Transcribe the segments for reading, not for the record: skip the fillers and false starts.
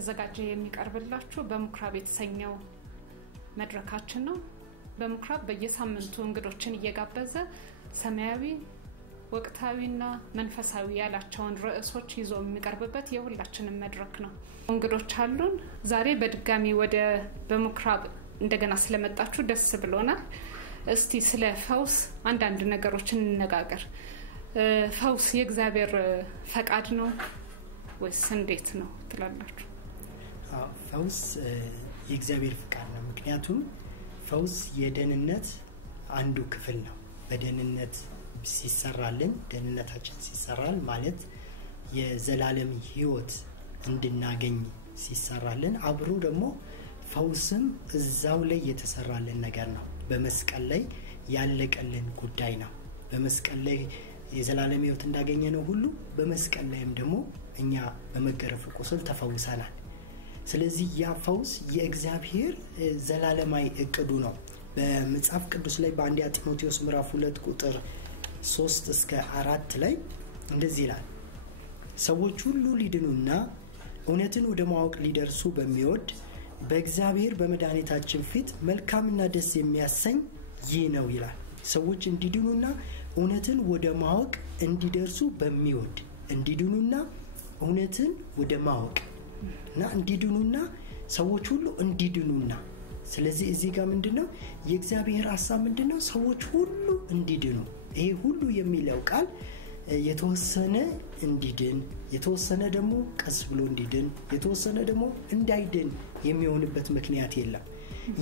እየተዘጋጀ የሚቀርብላችሁ በምኩራብ የተሰኘው መድረካችን ነው። በምኩራብ በየሳምንቱ እንግዶችን እየጋበዘ ሰማያዊ ወቅታዊና መንፈሳዊ ያላቸውን ርዕሶች ይዞ የሚቀርብበት የሁላችንም መድረክ ነው። እንግዶች አሉን። ዛሬ በድጋሚ ወደ በምኩራብ እንደገና ስለመጣችሁ ደስ ብሎናል። እስቲ ስለ ፈውስ አንዳንድ ነገሮችን እንነጋገር። ፈውስ የእግዚአብሔር ፈቃድ ነው ወይስ እንዴት ነው ትላላችሁ? ፈውስ የእግዚአብሔር ፈቃድ ነው። ምክንያቱም ፈውስ የደህንነት አንዱ ክፍል ነው። በደህንነት ሲሰራልን ደህንነታችን ሲሰራል ማለት የዘላለም ሕይወት እንድናገኝ ሲሰራልን አብሮ ደግሞ ፈውስም እዛው ላይ የተሰራልን ነገር ነው። በመስቀል ላይ ያለቀልን ጉዳይ ነው። በመስቀል ላይ የዘላለም ሕይወት እንዳገኘነው ሁሉ በመስቀል ላይም ደግሞ እኛ በመገረፉ ቁስል ተፈውሰናል። ስለዚህ ያ ፈውስ የእግዚአብሔር ዘላለማዊ እቅዱ ነው። በመጽሐፍ ቅዱስ ላይ በአንደኛ ጢሞቴዎስ ምዕራፍ 2 ቁጥር 3 እስከ 4 ላይ እንደዚህ ይላል። ሰዎች ሁሉ ሊድኑና እውነትን ወደ ማወቅ ሊደርሱ በሚወድ በእግዚአብሔር በመድኃኒታችን ፊት መልካምና ደስ የሚያሰኝ ይህ ነው ይላል። ሰዎች እንዲድኑና እውነትን ወደ ማወቅ እንዲደርሱ በሚወድ እንዲድኑና እውነትን ወደ ማወቅና እንዲድኑና ሰዎች ሁሉ እንዲድኑና ስለዚህ እዚህ ጋር ምንድነው የእግዚአብሔር ሐሳብ ምንድነው? ሰዎች ሁሉ እንዲድኑ። ይሄ ሁሉ የሚለው ቃል የተወሰነ እንዲድን፣ የተወሰነ ደግሞ ቀስ ብሎ እንዲድን፣ የተወሰነ ደግሞ እንዳይድን የሚሆንበት ምክንያት የለም።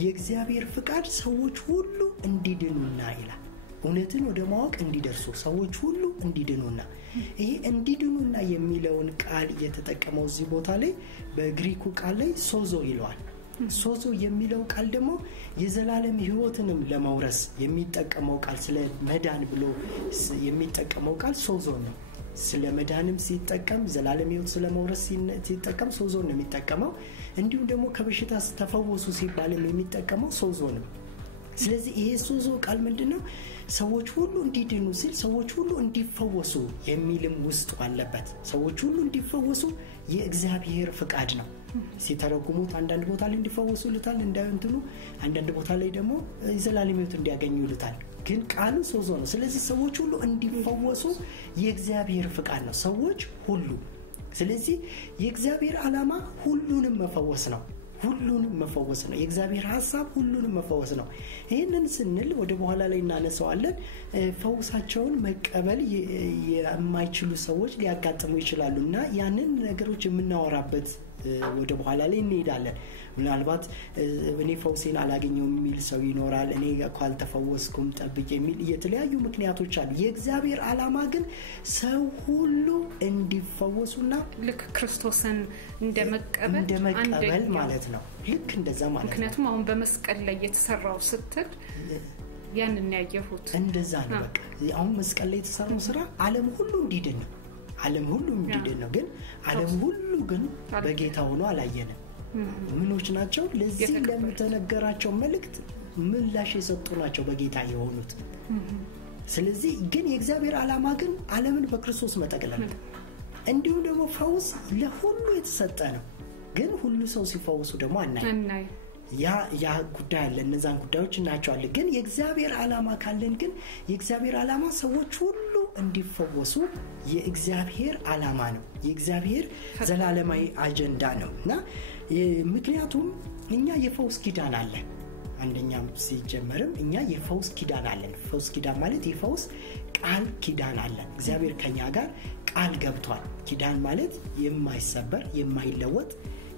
የእግዚአብሔር ፍቃድ ሰዎች ሁሉ እንዲድኑና ይላል። እውነትን ወደ ማወቅ እንዲደርሱ ሰዎች ሁሉ እንዲድኑና ይሄ እንዲድኑና የሚለውን ቃል የተጠቀመው እዚህ ቦታ ላይ በግሪኩ ቃል ላይ ሶዞ ይለዋል። ሶዞ የሚለው ቃል ደግሞ የዘላለም ሕይወትንም ለማውረስ የሚጠቀመው ቃል ስለ መዳን ብሎ የሚጠቀመው ቃል ሶዞ ነው። ስለ መዳንም ሲጠቀም ዘላለም ሕይወት ስለማውረስ ሲጠቀም ሶዞ ነው የሚጠቀመው። እንዲሁም ደግሞ ከበሽታ ተፈወሱ ሲባልም የሚጠቀመው ሶዞ ነው። ስለዚህ ይሄ ሶዞ ቃል ምንድነው? ሰዎች ሁሉ እንዲድኑ ሲል ሰዎች ሁሉ እንዲፈወሱ የሚልም ውስጥ አለበት። ሰዎች ሁሉ እንዲፈወሱ የእግዚአብሔር ፍቃድ ነው። ሲተረጉሙት አንዳንድ ቦታ ላይ እንዲፈወሱ ይሉታል እንዳይንትኑ፣ አንዳንድ ቦታ ላይ ደግሞ ዘላለም ሕይወት እንዲያገኙ ይሉታል። ግን ቃሉ ሶዞ ነው። ስለዚህ ሰዎች ሁሉ እንዲፈወሱ የእግዚአብሔር ፍቃድ ነው። ሰዎች ሁሉ። ስለዚህ የእግዚአብሔር ዓላማ ሁሉንም መፈወስ ነው። ሁሉንም መፈወስ ነው። የእግዚአብሔር ሐሳብ ሁሉንም መፈወስ ነው። ይሄንን ስንል ወደ በኋላ ላይ እናነሳዋለን። ፈውሳቸውን መቀበል የማይችሉ ሰዎች ሊያጋጥሙ ይችላሉና ያንን ነገሮች የምናወራበት ወደ በኋላ ላይ እንሄዳለን። ምናልባት እኔ ፈውሴን አላገኘውም የሚል ሰው ይኖራል። እኔ ካልተፈወስኩም ጠብቄ የሚል የተለያዩ ምክንያቶች አሉ። የእግዚአብሔር ዓላማ ግን ሰው ሁሉ እንዲፈወሱና ልክ ክርስቶስን እንደመቀበል ማለት ነው። ልክ እንደዛ ማለት ነው። ምክንያቱም አሁን በመስቀል ላይ የተሰራው ስትል ያንን ያየሁት እንደዛ ነው። በቃ አሁን መስቀል ላይ የተሰራው ስራ ዓለም ሁሉ እንዲድን ነው። ዓለም ሁሉ እንዲድን ነው። ግን ዓለም ሁሉ ግን በጌታ ሆኖ አላየንም። ምኖች ናቸው? ለዚህ ለምተነገራቸው መልእክት ምላሽ የሰጡ ናቸው በጌታ የሆኑት። ስለዚህ ግን የእግዚአብሔር ዓላማ ግን ዓለምን በክርስቶስ መጠቅለል ነው። እንዲሁም ደግሞ ፈውስ ለሁሉ የተሰጠ ነው። ግን ሁሉ ሰው ሲፈወሱ ደግሞ አናይ። ያ ጉዳይ አለ። እነዛን ጉዳዮች እናያቸዋለን። ግን የእግዚአብሔር ዓላማ ካለን ግን የእግዚአብሔር ዓላማ ሰዎች ሁሉ እንዲፈወሱ የእግዚአብሔር ዓላማ ነው። የእግዚአብሔር ዘላለማዊ አጀንዳ ነውና ምክንያቱም እኛ የፈውስ ኪዳን አለን። አንደኛም ሲጀመርም እኛ የፈውስ ኪዳን አለን። ፈውስ ኪዳን ማለት የፈውስ ቃል ኪዳን አለን። እግዚአብሔር ከኛ ጋር ቃል ገብቷል። ኪዳን ማለት የማይሰበር የማይለወጥ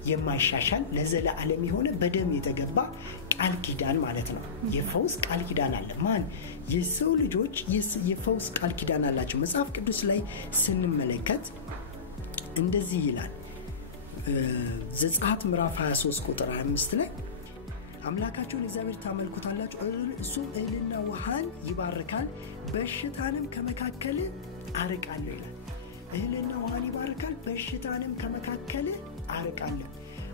የማይሻሻል ለዘላለም የሆነ በደም የተገባ ቃል ኪዳን ማለት ነው። የፈውስ ቃል ኪዳን አለ። ማን? የሰው ልጆች የፈውስ ቃል ኪዳን አላቸው። መጽሐፍ ቅዱስ ላይ ስንመለከት እንደዚህ ይላል። ዘጸአት ምዕራፍ 23 ቁጥር 25 ላይ አምላካችሁን እግዚአብሔር ታመልኩታላችሁ፣ እሱም እህልና ውሃን ይባርካል፣ በሽታንም ከመካከል አርቃለሁ ይላል። እህልና ውሃን ይባርካል፣ በሽታንም ከመካከል አርቃለሁ።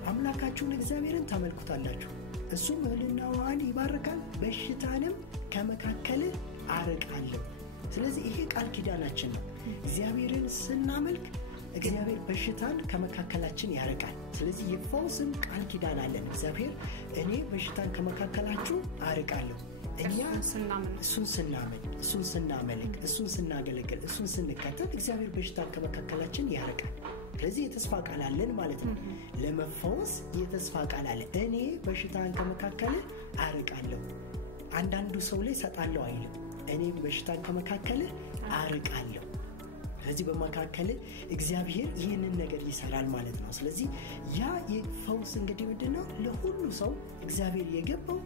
አምላካችሁን እግዚአብሔርን ታመልኩታላችሁ፣ እሱም እህልና ውሃን ይባርካል፣ በሽታንም ከመካከል አርቃለሁ። ስለዚህ ይሄ ቃል ኪዳናችን ነው። እግዚአብሔርን ስናመልክ እግዚአብሔር በሽታን ከመካከላችን ያርቃል ስለዚህ የፈውስም ቃል ኪዳን አለን እግዚአብሔር እኔ በሽታን ከመካከላችሁ አርቃለሁ እኛ እሱን ስናመልክ እሱን ስናገለግል እሱን ስንከተል እግዚአብሔር በሽታን ከመካከላችን ያርቃል ስለዚህ የተስፋ ቃል አለን ማለት ነው ለመፈወስ የተስፋ ቃል አለ እኔ በሽታን ከመካከል አርቃለሁ አንዳንዱ ሰው ላይ ሰጣለው አይልም እኔ በሽታን ከመካከል አርቃለሁ ስለዚህ በመካከል እግዚአብሔር ይሄንን ነገር ይሰራል ማለት ነው ስለዚህ ያ የፈውስ እንግዲህ ምንድነው ለሁሉ ሰው እግዚአብሔር የገባው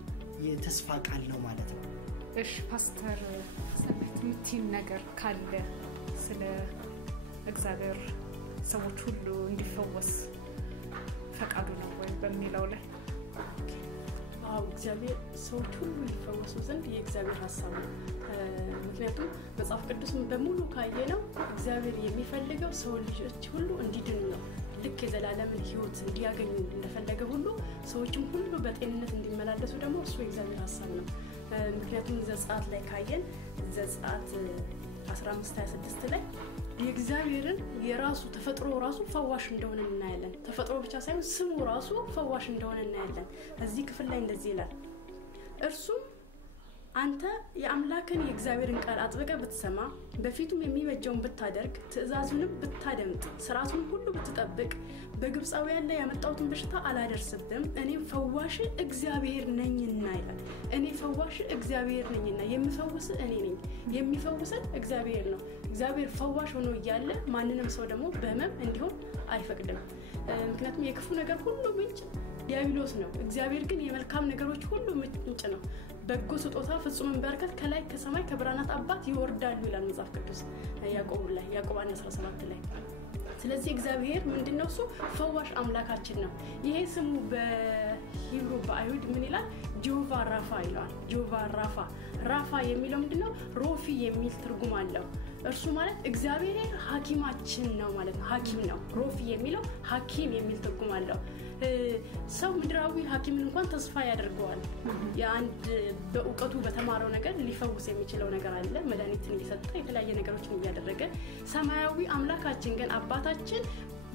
የተስፋ ቃል ነው ማለት ነው እሺ ፓስተር ሰንበት ምትም ነገር ካለ ስለ እግዚአብሔር ሰዎች ሁሉ እንዲፈወስ ፈቃዱ ነው ወይ በሚለው ላይ እግዚአብሔር ሰዎች ሁሉ ሊፈወሱ ዘንድ የእግዚአብሔር ሐሳብ ነው ምክንያቱም መጽሐፍ ቅዱስን በሙሉ ካየነው እግዚአብሔር የሚፈልገው ሰው ልጆች ሁሉ እንዲድኑ ነው ልክ የዘላለምን ህይወት እንዲያገኙ እንደፈለገ ሁሉ ሰዎችም ሁሉ በጤንነት እንዲመላለሱ ደግሞ እሱ የእግዚአብሔር ሐሳብ ነው ምክንያቱም ዘጸአት ላይ ካየን ዘጸአት 15:26 ላይ የእግዚአብሔርን የራሱ ተፈጥሮ ራሱ ፈዋሽ እንደሆነ እናያለን ተፈጥሮ ብቻ ሳይሆን ስሙ ራሱ ፈዋሽ እንደሆነ እናያለን እዚህ ክፍል ላይ እንደዚህ ይላል እርሱም አንተ የአምላክን የእግዚአብሔርን ቃል አጥብቀህ ብትሰማ በፊቱም የሚበጀውን ብታደርግ ትእዛዙንም ብታደምጥ ሥርዓቱን ሁሉ ብትጠብቅ በግብፃውያን ላይ ያመጣሁትን በሽታ አላደርስብም እኔም ፈዋሽ እግዚአብሔር ነኝና ይላል እኔ ፈዋሽ እግዚአብሔር ነኝና የምፈውስ እኔ ነኝ የሚፈውስ እግዚአብሔር ነው እግዚአብሔር ፈዋሽ ሆኖ ይያለ ማንንም ሰው ደግሞ በህመም እንዲሆን አይፈቅድም ምክንያቱም የክፉ ነገር ሁሉ ምንጭ ዲያብሎስ ነው እግዚአብሔር ግን የመልካም ነገሮች ሁሉ ምንጭ ነው በጎ ስጦታ ፍጹም በረከት ከላይ ከሰማይ ከብርሃናት አባት ይወርዳሉ ይላል መጽሐፍ ቅዱስ ያዕቆብ 17 ላይ ስለዚህ እግዚአብሔር ምንድነው እሱ ፈዋሽ አምላካችን ነው ይሄ ስሙ በሂብሩ በአይሁድ ምን ይላል ጆቫ ራፋ ይላል ጆቫ ራፋ የሚለው ምንድነው ሮፊ የሚል ትርጉም አለው እርሱ ማለት እግዚአብሔር ሐኪማችን ነው ማለት ነው ሐኪም ነው ሮፊ የሚለው ሐኪም የሚል ትርጉም አለው ሰው ምድራዊ ሐኪምን እንኳን ተስፋ ያደርገዋል የአንድ በእውቀቱ በተማረው ነገር ሊፈውስ የሚችለው ነገር አለ መድኃኒትን እየሰጠ የተለያየ ነገሮችን ያደረገ ሰማያዊ አምላካችን ግን አባታችን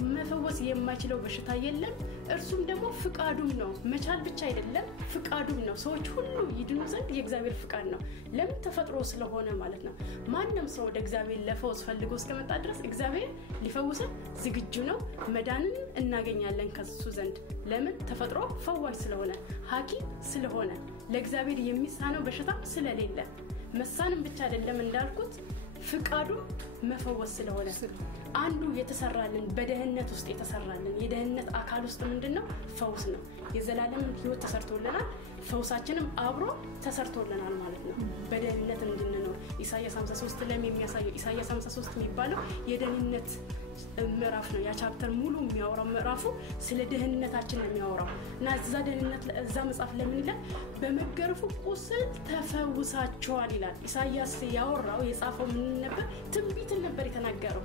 መፈወስ የማይችለው በሽታ የለም እርሱም ደግሞ ፍቃዱም ነው መቻል ብቻ አይደለም ፍቃዱም ነው ሰዎች ሁሉ ይድኑ ዘንድ የእግዚአብሔር ፍቃድ ነው ለምን ተፈጥሮ ስለሆነ ማለት ነው ማንንም ሰው ወደ እግዚአብሔር ለፈውስ ፈልጎ እስከመጣ ድረስ እግዚአብሔር ሊፈውስ ዝግጁ ነው መዳንን እናገኛለን ከሱ ዘንድ ለምን ተፈጥሮ ፈዋሽ ስለሆነ ሐኪም ስለሆነ ለእግዚአብሔር የሚሳነው በሽታ ስለሌለ መሳንም ብቻ አይደለም እንዳልኩት ፍቃዱ መፈወስ ስለሆነ አንዱ የተሰራልን በደህንነት ውስጥ የተሰራልን የደህንነት አካል ውስጥ ምንድነው ፈውስ ነው የዘላለም ህይወት ተሰርቶልናል ፈውሳችንም አብሮ ተሰርቶልናል ማለት ነው በደህንነት እንድንኖር ኢሳይያስ 53 ላይ የሚያሳየው ኢሳይያስ 53 የሚባለው የደህንነት ምዕራፍ ነው ያ ቻፕተር ሙሉ የሚያወራው ምዕራፉ ስለ ደህንነታችን ነው የሚያወራው እና እዛ ደህንነት እዛ መጽሐፍ ለምን ይላል በመገረፉ ቁስል ተፈውሳችኋል ይላል ኢሳይያስ ያወራው የጻፈው ምን ነበር ትንቢት ነበር የተናገረው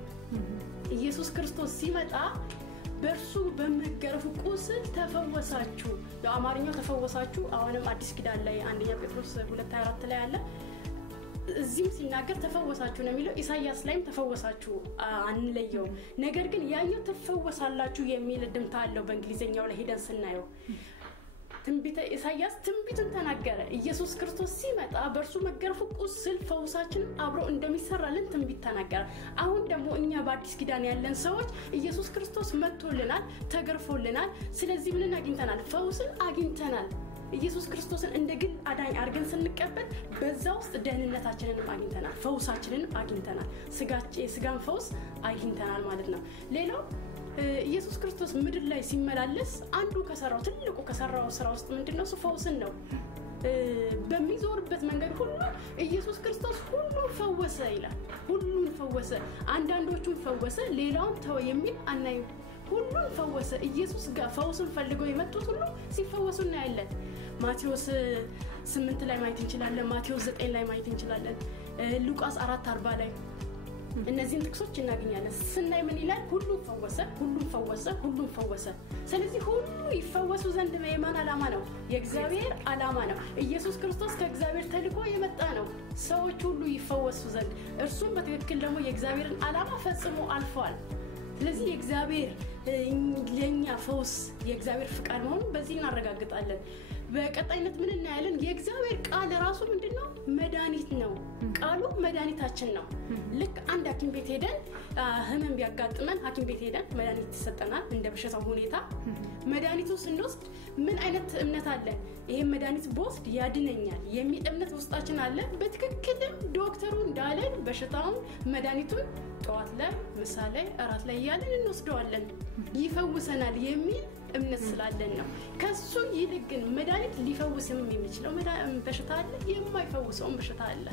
ኢየሱስ ክርስቶስ ሲመጣ በእርሱ በመገረፉ ቁስል ተፈወሳችሁ በአማርኛው ተፈወሳችሁ አሁንም አዲስ ኪዳን ላይ አንደኛ ጴጥሮስ 2:24 ላይ አለ እዚህም ሲናገር ተፈወሳችሁ ነው የሚለው ኢሳይያስ ላይም ተፈወሳችሁ አንለየው ነገር ግን ያየው ተፈወሳላችሁ የሚል ድምታ አለው በእንግሊዘኛው ላይ ሄደን ስናየው ትንቢተ ኢሳይያስ ትንቢትን ተናገረ ኢየሱስ ክርስቶስ ሲመጣ በእርሱ መገረፉ ቁስል ፈውሳችን አብሮ እንደሚሰራልን ትንቢት ተናገረ አሁን ደግሞ እኛ በአዲስ ኪዳን ያለን ሰዎች ኢየሱስ ክርስቶስ መጥቶልናል ተገርፎልናል ስለዚህ ምን አግኝተናል ፈውስን አግኝተናል ኢየሱስ ክርስቶስን እንደግል አዳኝ አርገን ስንቀበል በዛ ውስጥ ደህንነታችንን አግኝተናል ፈውሳችንን አግኝተናል ስጋን ፈውስ አግኝተናል ማለት ነው ሌላው ኢየሱስ ክርስቶስ ምድር ላይ ሲመላለስ አንዱ ከሰራው ትልቁ ከሰራው ስራ ውስጥ ምንድነው ፈውስን ነው በሚዞርበት መንገድ ሁሉ ኢየሱስ ክርስቶስ ሁሉን ፈወሰ ይላል ሁሉን ፈወሰ አንዳንዶቹን ፈወሰ ሌላውን ተው የሚል አናይ ሁሉን ፈወሰ ኢየሱስ ጋር ፈውስን ፈልገው የመጡት ሁሉ ሲፈወሱ እናያለን ማቴዎስ 8 ላይ ማየት እንችላለን ማቴዎስ 9 ላይ ማየት እንችላለን ሉቃስ 4:40 ላይ እነዚህን ጥቅሶች እናገኛለን ስናይ ምን ይላል ሁሉን ፈወሰ ስለዚህ ሁሉ ይፈወሱ ዘንድ የማን ዓላማ ነው የእግዚአብሔር ዓላማ ነው ኢየሱስ ክርስቶስ ከእግዚአብሔር ተልኮ የመጣ ነው ሰዎች ሁሉ ይፈወሱ ዘንድ እርሱም በትክክል ደግሞ የእግዚአብሔርን ዓላማ ፈጽሞ አልፏል ስለዚህ የእግዚአብሔር ለኛ ፈውስ የእግዚአብሔር ፍቃድ መሆኑን በዚህ እናረጋግጣለን በቀጣይነት ምን እናያለን የእግዚአብሔር ቃል ራሱ ምንድነው መድኃኒት ነው ቃሉ መድኃኒታችን ነው ልክ አንድ ሐኪም ቤት ሄደን ህመም ቢያጋጥመን ሐኪም ቤት ሄደን መድኃኒት ይሰጠናል እንደ በሽታው ሁኔታ መድኃኒቱ ስንወስድ ምን አይነት እምነት አለን ይሄ መድኃኒት ቦስድ ያድነኛል የሚል እምነት ውስጣችን አለ በትክክልም ዶክተሩ እንዳለን በሽታውን መድኃኒቱን ጧት ላይ ምሳ ላይ እራት ላይ ያለን እንወስደዋለን ይፈውሰናል የሚል እምነት ስላለን ነው ከሱ ይልቅ ግን መድኃኒት ሊፈውስም የሚችለው በሽታ አለ የማይፈውሰው በሽታ አለ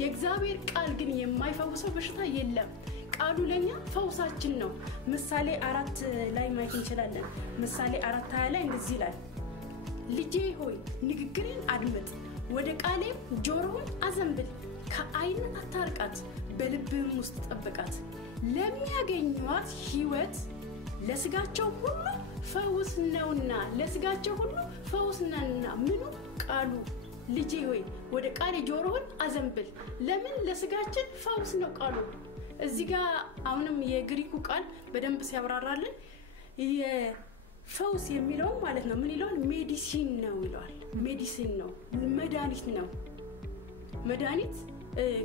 የእግዚአብሔር ቃል ግን የማይፈውሰው በሽታ የለም ቃሉ ለኛ ፈውሳችን ነው ምሳሌ 4 ላይ ማየት እንችላለን ምሳሌ 4:20 ላይ እንደዚህ ይላል ልጄ ሆይ ንግግሬን አድምጥ ወደ ቃሌም ጆሮህን አዘንብል ከዓይን አታርቃት በልብህም ውስጥ ጠብቃት ለሚያገኙት ሕይወት ለስጋቸው ሁሉ ፈውስ ነውና ለስጋቸው ሁሉ ፈውስ ነውና ምኑ ቃሉ ልጄ ሆይ ወደ ቃሌ ጆሮህን አዘንብል ለምን ለስጋችን ፈውስ ነው ቃሉ እዚህ ጋር አሁንም የግሪኩ ቃል በደንብ ሲያብራራልን የፈውስ የሚለው ማለት ነው ምን ይላል ሜዲሲን ነው ይላል ሜዲሲን ነው መድኃኒት ነው መድኃኒት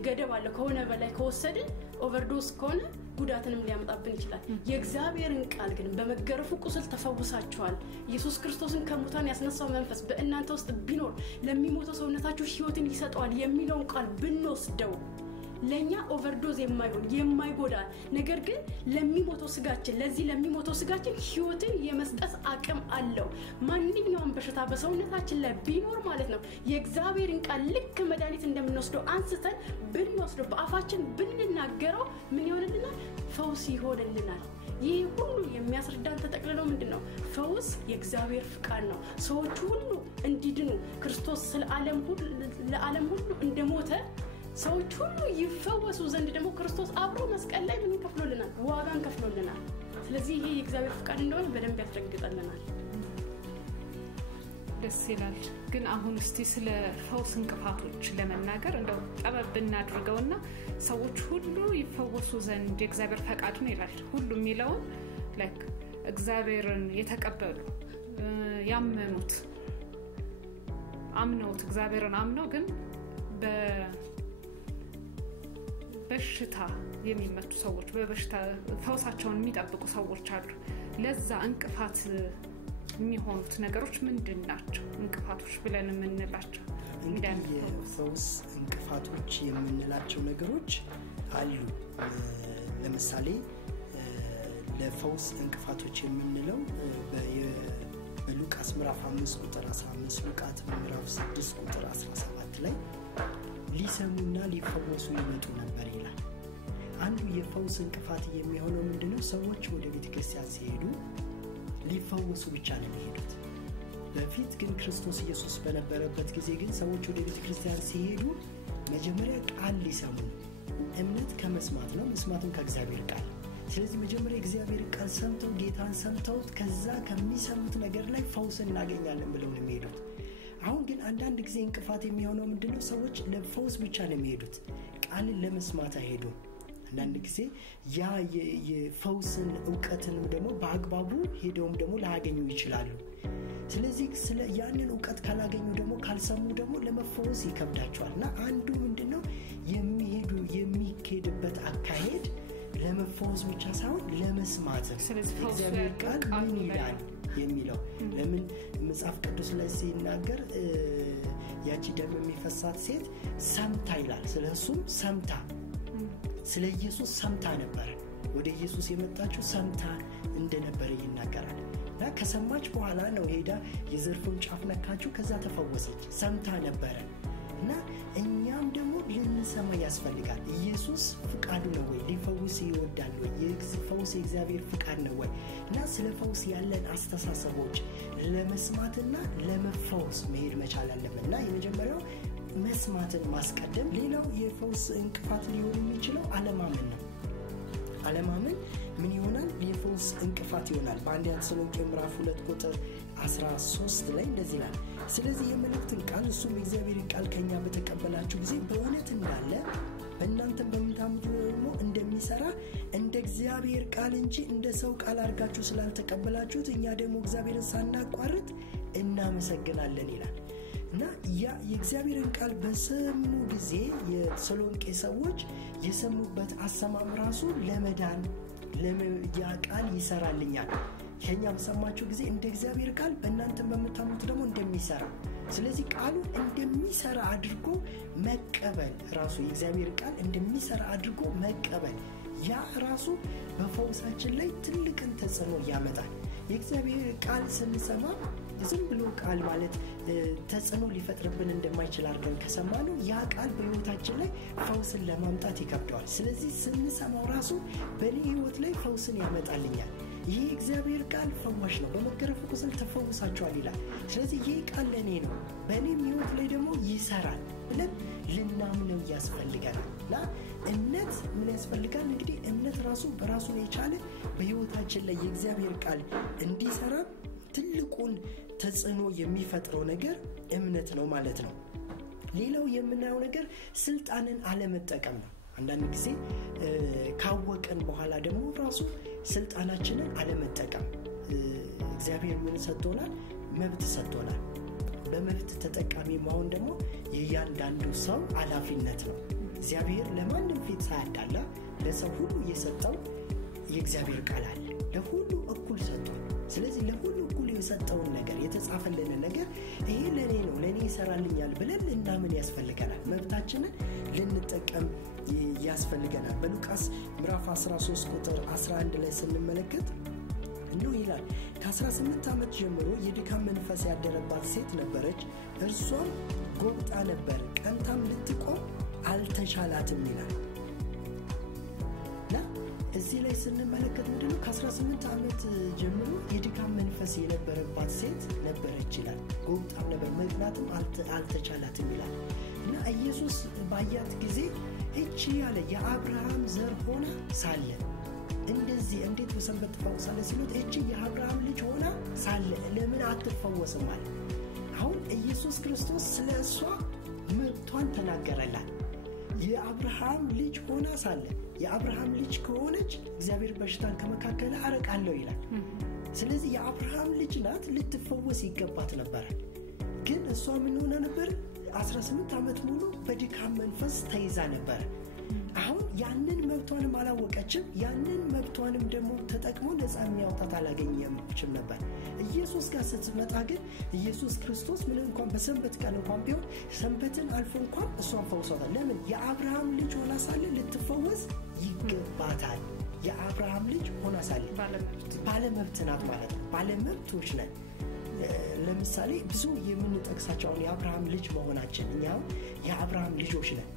ገደብ አለ ከሆነ በላይ ከወሰድን ኦቨርዶስ ከሆነ ጉዳትንም ሊያመጣብን ይችላል የእግዚአብሔርን ቃል ግን በመገረፉ ቁስል ተፈውሳችኋል ኢየሱስ ክርስቶስን ከሙታን ያስነሳው መንፈስ በእናንተ ውስጥ ቢኖር ለሚሞተው ሰውነታችሁ ሕይወትን ይሰጣል የሚለውን ቃል ብንወስደው ለኛ ኦቨርዶዝ የማይጎዳ ነገር ግን ለሚሞተው ስጋችን ለዚህ ለሚሞተው ስጋችን ሕይወትን የመስጠት አቅም አለው ማንኛውም በሽታ በሰውነታችን ላይ ቢኖር ማለት ነው የእግዚአብሔርን ቃል ልክ መድኃኒት እንደምንወስደው አንስተን ብንወስደው በአፋችን ብንናገረው ምን ይሆንልናል ፈውስ ይሆንልናል ይህ ሁሉ የሚያስረዳን ተጠቅልለው ምንድነው ፈውስ የእግዚአብሔር ፍቃድ ነው ሰዎች ሁሉ እንዲድኑ ክርስቶስ ለዓለም ሁሉ እንደሞተ ሰዎች ሁሉ ይፈወሱ ዘንድ ደግሞ ክርስቶስ አብሮ መስቀል ላይ ምን ከፍሎልናል ዋጋን ከፍሎልናል ስለዚህ ይሄ የእግዚአብሔር ፍቃድ እንደሆነ በደንብ ያስረግጣልናል ደስ ይላል ግን አሁን እስቲ ስለ ፈውስ እንቅፋቶች ለመናገር እንደው ጠበብ እናድርገውና ሰዎች ሁሉ ይፈወሱ ዘንድ የእግዚአብሔር ፈቃድ ነው ይላል ሁሉ የሚለው ላይክ እግዚአብሔርን የተቀበሉ ያመኑት አምነውት እግዚአብሔርን አምነው ግን በሽታ የሚመቱ ሰዎች በበሽታ ፈውሳቸውን የሚጠብቁ ሰዎች አሉ ለዛ እንቅፋት የሚሆኑት ነገሮች ምንድናቸው እንቅፋቶች ብለን የምንላቸው እንግዲህ የፈውስ እንቅፋቶች የምንላቸው ነገሮች አሉ ለምሳሌ ለፈውስ እንቅፋቶች የምንለው በሉቃስ ምዕራፍ 5 ቁጥር 15 ሉቃስ ምዕራፍ 6 ቁጥር 17 ላይ ሊሰሙና ሊፈወሱ ይመጡ ነበር ይላል አንዱ የፈውስ እንቅፋት የሚሆነው ምንድነው ሰዎች ወደ ቤተክርስቲያን ሲሄዱ ሊፈወሱ ብቻ ነው የሚሄዱት በፊት ግን ክርስቶስ ኢየሱስ በነበረበት ጊዜ ግን ሰዎች ወደ ቤተክርስቲያን ሲሄዱ መጀመሪያ ቃል ሊሰሙ እምነት ከመስማት ነው መስማትም ከእግዚአብሔር ቃል ስለዚህ መጀመሪያ እግዚአብሔር ቃል ሰምተው ጌታን ሰምተው ከዛ ከሚሰሙት ነገር ላይ ፈውስ እናገኛለን ብለው ነው የሚሄዱት አሁን ግን አንዳንድ ጊዜ እንቅፋት የሚሆነው ምንድነው ሰዎች ለፈውስ ብቻ ነው የሚሄዱት ቃልን ለመስማት አይሄዱም አንዳንድ ጊዜ ያ የፈውስን ዕውቀትንም ደግሞ በአግባቡ ሄደውም ደግሞ ላያገኙ ይችላሉ ስለዚህ ያንን ዕውቀት ካላገኙ ደግሞ ካልሰሙ ደግሞ ለመፈወስ ይከብዳቸዋልና አንዱ ምንድነው የሚሄድበት አካሄድ ለመፈወስ ብቻ ሳይሆን ለመስማት እግዚአብሔር ቃል ምን ይላል የሚለው ለምን መጽሐፍ ቅዱስ ላይ ሲናገር ያቺ ደም የሚፈሳት ሴት ሰምታ ይላል ስለሱም ሰምታ ስለ ኢየሱስ ሰምታ ነበር ወደ ኢየሱስ የመጣችው ሰምታ እንደነበረ ይናገራል እና ከሰማች በኋላ ነው ሄዳ የዘርፉን ጫፍ ነካችው ከዛ ተፈወሰች ሰምታ ነበር እና እኛም ደግሞ ልንሰማ ያስፈልጋል ኢየሱስ ፍቃዱ ነው ወይ ሊፈውስ ይወዳል ወይ የፈውስ የእግዚአብሔር ፍቃድ ነው ወይ እና ስለ ፈውስ ያለን አስተሳሰቦች ለመስማትና ለመፈወስ መሄድ መቻል አለብን እና የመጀመሪያው መስማትን ማስቀደም ሌላው የፈውስ እንቅፋት ሊሆን የሚችለው አለማመን ነው አለማመን ምን ይሆናል የፈውስ እንቅፋት ይሆናል በአንደኛ ተሰሎንቄ ምዕራፍ 2 ቁጥር 13 ላይ እንደዚህ ይላል ስለዚህ የመልእክትን ቃል እሱም የእግዚአብሔርን ቃል ከኛ በተቀበላችሁ ጊዜ በእውነት እንዳለ በእናንተም በምታምኑ ደግሞ እንደሚሰራ እንደ እግዚአብሔር ቃል እንጂ እንደ ሰው ቃል አድርጋችሁ ስላልተቀበላችሁት እኛ ደግሞ እግዚአብሔርን ሳናቋርጥ እናመሰግናለን ይላል። እና የእግዚአብሔርን ቃል በሰሙ ጊዜ የተሰሎንቄ ሰዎች የሰሙበት አሰማም ራሱ ለመዳን ያ ቃል ይሰራልኛል ከኛ በሰማችሁ ጊዜ እንደ እግዚአብሔር ቃል በእናንተም በምታምኑት ደግሞ እንደሚሰራ ስለዚህ ቃሉ እንደሚሰራ አድርጎ መቀበል ራሱ የእግዚአብሔር ቃል እንደሚሰራ አድርጎ መቀበል ያ ራሱ በፈውሳችን ላይ ትልቅን ተጽዕኖ ያመጣል። የእግዚአብሔር ቃል ስንሰማ ዝም ብሎ ቃል ማለት ተጽዕኖ ሊፈጥርብን እንደማይችል አድርገን ከሰማነው ያ ቃል በህይወታችን ላይ ፈውስን ለማምጣት ይከብደዋል። ስለዚህ ስንሰማው ራሱ በእኔ ህይወት ላይ ፈውስን ያመጣልኛል። ይህ እግዚአብሔር ቃል ፈዋሽ ነው፣ በመገረፉ ቁስል ተፈውሳችኋል ይላል። ስለዚህ ይህ ቃል ለእኔ ነው፣ በእኔም ህይወት ላይ ደግሞ ይሰራል ብለን ልናምነው ያስፈልገናል። እና እምነት ምን ያስፈልጋል? እንግዲህ እምነት ራሱ በራሱን የቻለ በህይወታችን ላይ የእግዚአብሔር ቃል እንዲሰራ ትልቁን ተጽዕኖ የሚፈጥረው ነገር እምነት ነው ማለት ነው። ሌላው የምናየው ነገር ስልጣንን አለመጠቀም ነው። አንዳንድ ጊዜ ካወቀን በኋላ ደግሞ ራሱ ስልጣናችንን አለመጠቀም። እግዚአብሔር ምን ሰጥቶናል? መብት ሰጥቶናል። በመብት ተጠቃሚ መሆን ደግሞ የእያንዳንዱ ሰው ኃላፊነት ነው። እግዚአብሔር ለማንም ፊት ሳያዳላ ለሰው ሁሉ የሰጠው የእግዚአብሔር ቃል አለ። ለሁሉ እኩል ሰጥቷል። ስለዚህ ለሁሉ እኩል የሰጠውን ነገር የተጻፈልን ነገር ይሄ ለኔ ነው ለኔ ይሰራልኛል ብለን ልናምን ያስፈልገናል። መብታችንን ልንጠቀም ያስፈልገናል። በሉቃስ ምዕራፍ 13 ቁጥር 11 ላይ ስንመለከት እንዲሁ ይላል ከ18 ዓመት ጀምሮ የድካም መንፈስ ያደረባት ሴት ነበረች። እርሷም ጎብጣ ነበር፣ ቀንታም ልትቆም አልተቻላትም ይላል። እዚህ ላይ ስንመለከት ምንድነው ከ18 ዓመት ጀምሮ የድካም መንፈስ የነበረባት ሴት ነበረች ይላል። ጎብጣም ነበር፣ መቅናትም አልተቻላትም ይላል። እና ኢየሱስ ባያት ጊዜ እቺ ያለ የአብርሃም ዘር ሆና ሳለ እንደዚህ እንዴት በሰንበት ትፈወሳለች ሲሉት እቺ የአብርሃም ልጅ ሆና ሳለ ለምን አትፈወስም አለ። አሁን ኢየሱስ ክርስቶስ ስለሷ መብቷን ተናገረላት። የአብርሃም ልጅ ሆና ሳለ የአብርሃም ልጅ ከሆነች እግዚአብሔር በሽታን ከመካከለ አረቃለሁ ይላል። ስለዚህ የአብርሃም ልጅ ናት፣ ልትፈወስ ይገባት ነበር። ግን እሷ ምን ሆነ ነበር? 18 ዓመት ሙሉ በድካም መንፈስ ተይዛ ነበር። አሁን ያንን መብቷንም አላወቀችም። ያንን መብቷንም ደግሞ ተጠቅሞ ነፃ የሚያወጣት አላገኘችም ነበር። ኢየሱስ ጋር ስትመጣ ግን ኢየሱስ ክርስቶስ ምን እንኳን በሰንበት ቀን እንኳን ቢሆን ሰንበትን አልፎ እንኳን እሷን ፈውሷታል። ለምን? የአብርሃም ልጅ ሆና ሳለ ልትፈወስ ይገባታል። የአብርሃም ልጅ ሆና ሳለ ባለመብት ናት ማለት ነው። ባለመብቶች ነን። ለምሳሌ ብዙ የምንጠቅሳቸው የአብርሃም ልጅ መሆናችን እኛ የአብርሃም ልጆች ነን።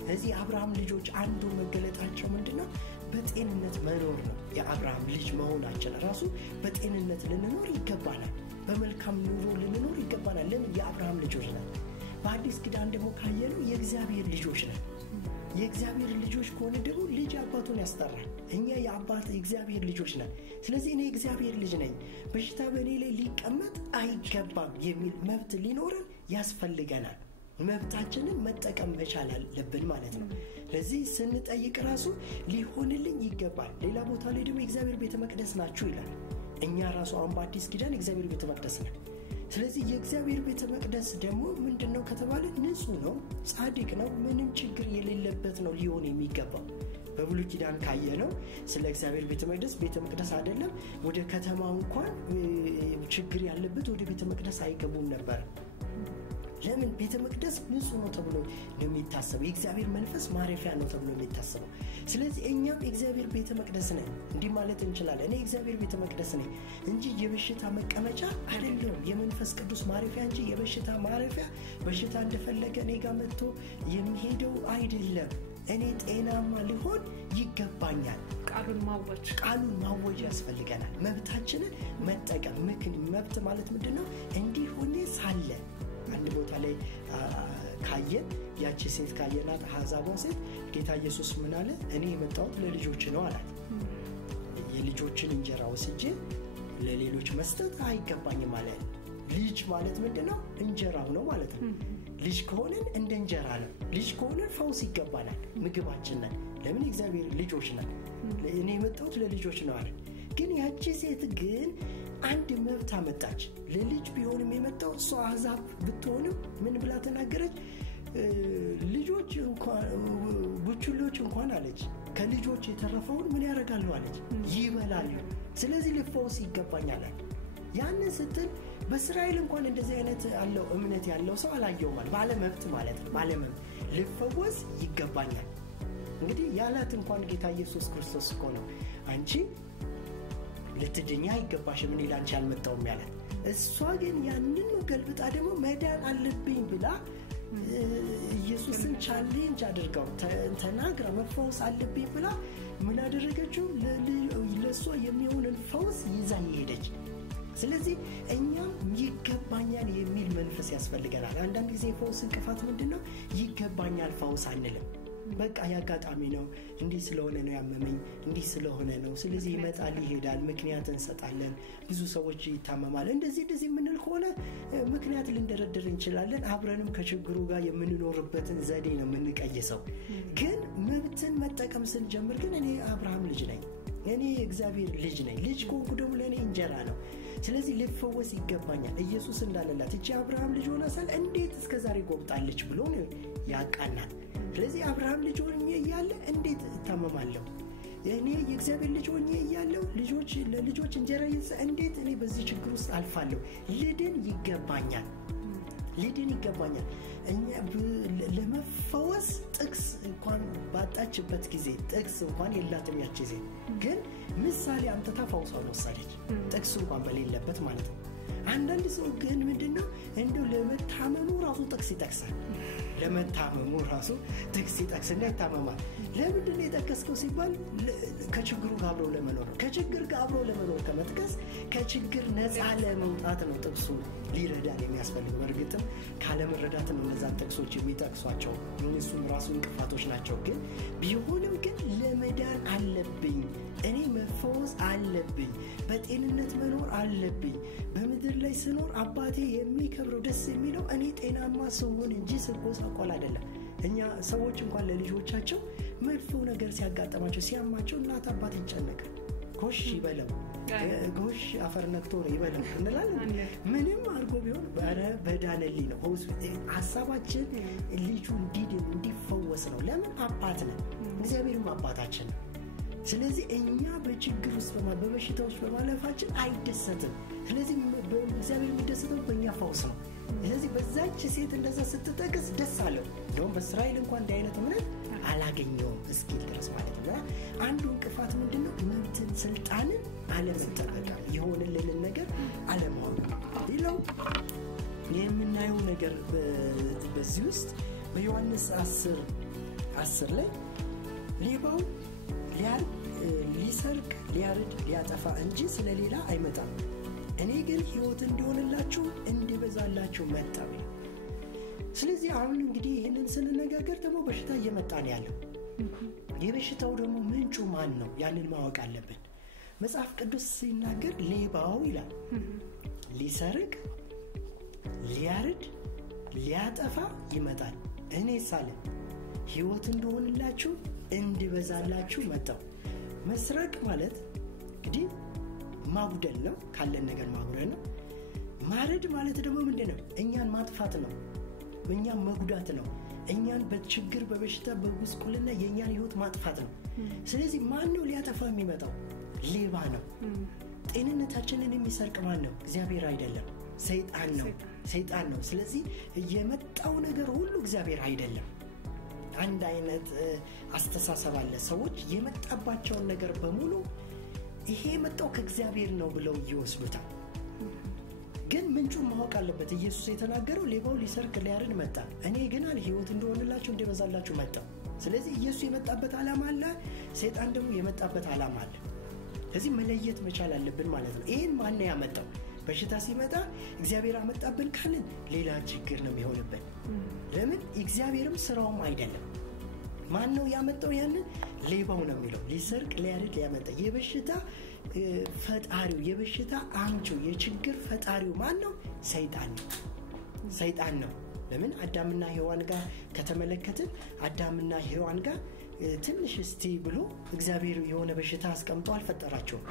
ስለዚህ የአብርሃም ልጆች አንዱ መገለጣቸው ምንድነው? በጤንነት መኖር ነው። የአብርሃም ልጅ መሆናችን ራሱ በጤንነት ልንኖር ይገባናል። በመልካም ኑሮ ልንኖር ይገባናል። ለምን? የአብርሃም ልጆች ነን። በአዲስ ኪዳን ደግሞ ካየነው የእግዚአብሔር ልጆች ነን። የእግዚአብሔር ልጆች ከሆነ ደግሞ ልጅ አባቱን ያስጠራል። እኛ የአባት የእግዚአብሔር ልጆች ነን። ስለዚህ እኔ የእግዚአብሔር ልጅ ነኝ፣ በሽታ በእኔ ላይ ሊቀመጥ አይገባም የሚል መብት ሊኖረን ያስፈልገናል። መብታችንን መጠቀም መቻል አለብን ማለት ነው። ለዚህ ስንጠይቅ ራሱ ሊሆንልኝ ይገባል። ሌላ ቦታ ላይ ደግሞ የእግዚአብሔር ቤተ መቅደስ ናችሁ ይላል። እኛ ራሱ አሁን በአዲስ ኪዳን የእግዚአብሔር ቤተ መቅደስ ነን። ስለዚህ የእግዚአብሔር ቤተ መቅደስ ደግሞ ምንድነው ከተባለ ንጹህ ነው፣ ጻድቅ ነው፣ ምንም ችግር የሌለበት ነው ሊሆን የሚገባው። በብሉይ ኪዳን ካየነው ስለ እግዚአብሔር ቤተ መቅደስ አይደለም ወደ ከተማው እንኳን ችግር ያለበት ወደ ቤተ መቅደስ አይገቡም ነበር። ለምን? ቤተ መቅደስ ንጹህ ነው ተብሎ ነው የሚታሰበው። የእግዚአብሔር መንፈስ ማረፊያ ነው ተብሎ ነው የሚታሰበው። ስለዚህ እኛም የእግዚአብሔር ቤተ መቅደስ ነን። እንዲህ ማለት እንችላለን፣ እኔ የእግዚአብሔር ቤተ መቅደስ ነኝ እንጂ የበሽታ መቀመጫ አይደለም። የመንፈስ ቅዱስ ማረፊያ እንጂ የበሽታ ማረፊያ በሽታ እንደፈለገ እኔ ጋር መጥቶ የሚሄደው አይደለም። እኔ ጤናማ ሊሆን ይገባኛል። ቃሉን ማወጅ ያስፈልገናል። መብታችንን መጠቀም። መብት ማለት ምንድነው? እንዲህ ሆኜ ሳለ አንድ ቦታ ላይ ካየን ያቺ ሴት ካየናት አሕዛቧ ሴት ጌታ ኢየሱስ ምን አለ? እኔ የመጣሁት ለልጆች ነው አላት። የልጆችን እንጀራ ወስጄ ለሌሎች መስጠት አይገባኝም አለ። ልጅ ማለት ምንድነው እንጀራው ነው ማለት ነው ልጅ ከሆነን እንደ እንጀራ ነው ልጅ ከሆነን ፈውስ ይገባናል ምግባችን ነን ለምን እግዚአብሔር ልጆች ነን እኔ የመጣሁት ለልጆች ነው አለ ግን ያቺ ሴት ግን አንድ መብት አመጣች ለልጅ ቢሆንም የመጣው እሷ አዛብ ብትሆንም ምን ብላ ተናገረች ልጆች እንኳን ቡችሎች እንኳን አለች ከልጆች የተረፈውን ምን ያረጋሉ አለች ይበላሉ ስለዚህ ልፈውስ ይገባኛል ያንን ስትል በእስራኤል እንኳን እንደዚህ አይነት ያለው እምነት ያለው ሰው አላየው ማለት ባለመብት ማለት ነው ባለመብት ልፈወስ ይገባኛል እንግዲህ ያላት እንኳን ጌታ ኢየሱስ ክርስቶስ እኮ ነው አንቺ ለትድኛ ይገባሽ ምን ይላንቺ አልመጣውም ያላት እሷ ግን ያንን ገልብጣ ደግሞ መዳን አለብኝ ብላ ኢየሱስን ቻሌንጅ አድርጋው ተናግራ መፈወስ አለብኝ ብላ ምን አደረገችው ለሷ የሚሆንን ፈውስ ይዛ ሄደች ስለዚህ እኛም ይገባኛል የሚል መንፈስ ያስፈልገናል አንዳንድ ጊዜ ፈውስ እንቅፋት ምንድነው ይገባኛል ፈውስ አንልም በቃ ያጋጣሚ ነው እንዲህ ስለሆነ ነው ያመመኝ እንዲህ ስለሆነ ነው ስለዚህ ይመጣል ይሄዳል ምክንያት እንሰጣለን ብዙ ሰዎች ይታመማል እንደዚህ ምን ልሆነ ምክንያት ልንደረደር እንችላለን አብረንም ከችግሩ ጋር የምንኖርበትን ዘዴ ነው የምንቀይሰው ግን መብትን መጠቀም ስንጀምር ግን እኔ አብርሃም ልጅ ነኝ እኔ እግዚአብሔር ልጅ ነኝ ልጅ ኮንኩ ደግሞ ለኔ እንጀራ ነው ስለዚህ ልፈወስ ይገባኛል ኢየሱስ እንዳለላት እቺ አብርሃም ልጅ ሆና ሳል እንዴት እስከዛሬ ጎብጣለች ብሎ ነው ያቃናል ስለዚህ አብርሃም ልጅ ሆኜ እያለ እንዴት ተማማለሁ እኔ የእግዚአብሔር ልጅ ሆኜ እያለሁ ለልጆች እንጀራ እንዴት እኔ በዚህ ችግር ውስጥ አልፋለሁ ልድን ይገባኛል እኛ ለመፈወስ ጥቅስ እንኳን ባጣችበት ጊዜ ጥቅስ እንኳን የላትም ያቺ ጊዜ ግን ምሳሌ አምጥታ ፈውሷን ወሰደች ጥቅስ እንኳን በሌለበት ማለት ነው አንዳንድ ሰው ግን ምንድነው እንደው ለመታመሙ ራሱ ጥቅስ ይጠቅሳል ለመታመሙ ራሱ ጥቅስ ይጠቅስና ይታመማል ለምንድነው የጠቀስከው ሲባል ከችግሩ ጋር አብሮ ለመኖር ከችግር ጋር አብሮ ለመኖር ከመጥቀስ ከችግር ነፃ ለመውጣት ነው ጥቅሱ ሊረዳን የሚያስፈልግ በርግጥም ካለመረዳት ነው እነዛ ጥቅሶች የሚጠቅሷቸው እነሱም ራሱ እንቅፋቶች ናቸው ግን ቢሆንም ግን ለመዳን አለብኝ እኔ መፈወስ አለብኝ በጤንነት መኖር አለብኝ በምድር ላይ ስኖር አባቴ የሚከብረው ደስ የሚለው እኔ ጤናማ ሰውን እንጂ ስጎሳቆል አይደለም እኛ ሰዎች እንኳን ለልጆቻቸው መጥፎ ነገር ሲያጋጥማቸው ሲያማቸው እናት አባት ይጨነቃል ጎሽ ይበለው ጎሽ አፈር ነክቶ ነው ይበለው እንላለን ምንም አርጎ ቢሆን በዳነልኝ ነው ሐሳባችን ልጁ እንዲፈወስ ነው ለምን አባት ነው እግዚአብሔርም አባታችን ነው ስለዚህ እኛ በችግር ውስጥ በበሽታ ውስጥ በማለፋችን አይደሰትም ስለዚህ እግዚአብሔር የሚደሰተው በእኛ ፈውስ ነው ስለዚህ በዛች ሴት እንደዛ ስትጠቅስ ደስ አለው እንደውም በእስራኤል እንኳን እንዲህ አይነት እምነት አላገኘውም እስኪል ድረስ ማለት ነው አንዱ እንቅፋት ምንድነው መብትን ስልጣንን አለመጠበቅ የሆነልንን ነገር አለማወቅ ሌላው የምናየው ነገር በዚህ ውስጥ በዮሐንስ 10 ላይ ሌባው ሊሰርቅ ሊያርድ ሊያጠፋ እንጂ ስለሌላ አይመጣም እኔ ግን ሕይወት እንዲሆንላችሁ እንዲበዛላችሁ መጣሁ ስለዚህ አሁን እንግዲህ ይሄንን ስንነጋገር ደግሞ በሽታ እየመጣ ነው ያለው የበሽታው ደግሞ ምንጩ ማን ነው ያንን ማወቅ አለብን መጽሐፍ ቅዱስ ሲናገር ሌባው ይላል ሊሰርቅ ሊያርድ ሊያጠፋ ይመጣል እኔ ሳለ ሕይወት እንዲሆንላችሁ እንዲበዛላችሁ መጣሁ መስረቅ ማለት እንግዲህ ማጉደል ነው ካለን ነገር ማጉደል ነው ማረድ ማለት ደግሞ ምንድነው እኛን ማጥፋት ነው እኛን መጉዳት ነው እኛን በችግር በበሽታ በጉስቁልና የኛን ሕይወት ማጥፋት ነው ስለዚህ ማን ነው ሊያጠፋ የሚመጣው ሌባ ነው ጤንነታችንን የሚሰርቅ ማን ነው እግዚአብሔር አይደለም ሰይጣን ነው ስለዚህ የመጣው ነገር ሁሉ እግዚአብሔር አይደለም አንድ አይነት አስተሳሰብ አለ ሰዎች የመጣባቸውን ነገር በሙሉ ይሄ የመጣው ከእግዚአብሔር ነው ብለው ይወስዱታል ግን ምንጩን ማወቅ አለበት ኢየሱስ የተናገረው ሌባው ሊሰርቅ ሊያርድ መጣ እኔ ግን ሕይወት እንዲሆንላችሁ እንዲበዛላችሁ መጣሁ ስለዚህ ኢየሱስ የመጣበት ዓላማ አለ ሰይጣን ደግሞ የመጣበት ዓላማ አለ ስለዚህ መለየት መቻል አለብን ማለት ነው ይሄን ማን ያመጣው በሽታ ሲመጣ እግዚአብሔር አመጣብን ካልን ሌላ ችግር ነው የሚሆንብን ለምን እግዚአብሔርም ስራውም አይደለም ማን ነው ያመጣው ያንን ሌባው ነው የሚለው ሊሰርቅ ሊያርድ ሊያመጣ የበሽታ ፈጣሪው የበሽታ አምጪው የችግር ፈጣሪው ማን ነው ሰይጣን ነው ለምን አዳምና ሔዋን ጋር ከተመለከትን አዳምና ሔዋን ጋር ትንሽ እስቲ ብሎ እግዚአብሔር የሆነ በሽታ አስቀምጦ አልፈጠራቸውም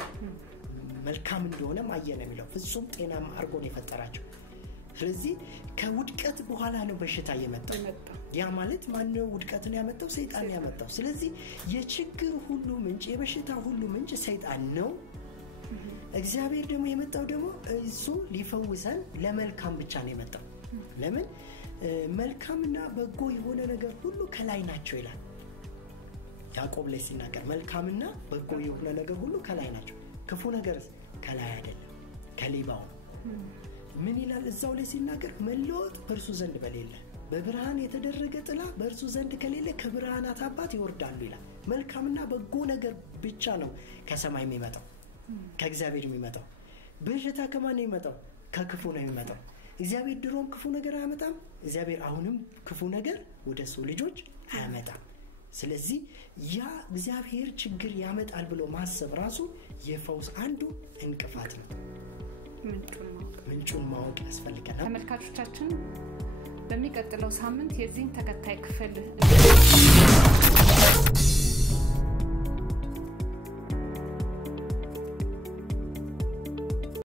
መልካም እንደሆነ ማየነ የሚለው ፍጹም ጤናማ አርጎ ነው የፈጠራቸው ስለዚህ ከውድቀት በኋላ ነው በሽታ የመጣው ያ ማለት ማነው ውድቀትን ያመጣው ሰይጣን ያመጣው ስለዚህ የችግር ሁሉ ምንጭ የበሽታ ሁሉ ምንጭ ሰይጣን ነው እግዚአብሔር ደግሞ የመጣው ደግሞ እሱ ሊፈውሰን ለመልካም ብቻ ነው የመጣው ለምን መልካምና በጎ የሆነ ነገር ሁሉ ከላይ ናቸው ይላል ያዕቆብ ላይ ሲናገር መልካምና በጎ የሆነ ነገር ሁሉ ከላይ ናቸው ክፉ ነገር ከላይ አይደለም ከሌባው ምን ይላል እዛው ላይ ሲናገር መለወጥ በእርሱ ዘንድ በሌለ በብርሃን የተደረገ ጥላ በእርሱ ዘንድ ከሌለ ከብርሃናት አባት ይወርዳሉ ይላል መልካምና በጎ ነገር ብቻ ነው ከሰማይ የሚመጣው ከእግዚአብሔር የሚመጣው በሽታ ከማን ነው የሚመጣው ከክፉ ነው የሚመጣው እግዚአብሔር ድሮም ክፉ ነገር አያመጣም እግዚአብሔር አሁንም ክፉ ነገር ወደ ሰው ልጆች አያመጣም ስለዚህ ያ እግዚአብሔር ችግር ያመጣል ብሎ ማሰብ ራሱ የፈውስ አንዱ እንቅፋት ነው ምንጩን ማወቅ ያስፈልጋል ተመልካቾቻችን በሚቀጥለው ሳምንት የዚህን ተከታይ ክፍል